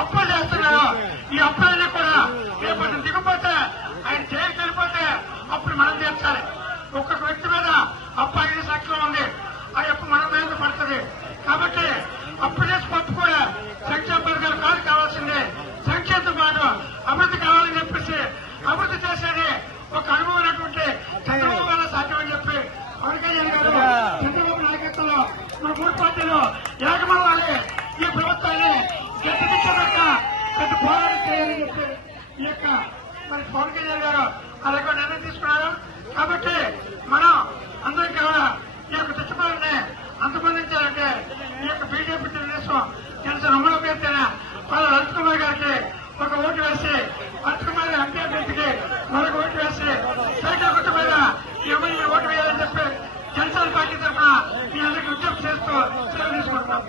అప్పులు చేస్తున్నారో ఈ అప్పులన్నీ కూడా రేపటి దిగిపోతే ఆయన జైలుకి వెళ్ళిపోతే అప్పుడు మనం తీర్చాలి. ఒక్కొక్క వ్యక్తి మీద అప్పు 5 లక్షలు ఉంది. ఆ అప్పు మన మీద పడుతుంది. కాబట్టి అప్పు చేసి పప్పు కూడా సంక్షేమ పథకాలు కాదు కావాల్సిందే. సంక్షేమతో పాటు అభివృద్ధి కావాలని చెప్పేసి అభివృద్ధి చేసేది ఒక అనుభవం ఉన్నటువంటి చంద్రబాబు వల్ల సాధ్యమని చెప్పి పవన్ కళ్యాణ్ గారు చంద్రబాబు నాయకత్వంలో మన 3 పార్టీలు ఏకమవ్వాలి. ఈ ప్రభుత్వాన్ని గట్టిదించబట్ట పెద్ద పోరాటం చేయాలని చెప్పి ఈ యొక్క మరి పవన్ కళ్యాణ్ గారు అలాగే నిర్ణయం తీసుకున్నారు. కాబట్టి మనం అందరం కూడా ఈ యొక్క తెచ్చుకోవాలని అంతమందించాలంటే ఈ యొక్క బీజేపీ తెలుగుదేశం జనసేన ఉమ్మడి అభ్యర్థి లలిత్ కుమార్ గారికి ఒక ఓటు వేసి, లలిత్ కుమార్ ఎంపీ అభ్యర్థికి మరొక ఓటు వేసి సైకిల్ గుర్తు మీద ఎవరి ఓటు వేయాలని చెప్పి జనసేన పార్టీ తరఫున మీ అందరికీ విజ్ఞప్తి చేస్తూ సెలవు తీసుకుంటున్నాం.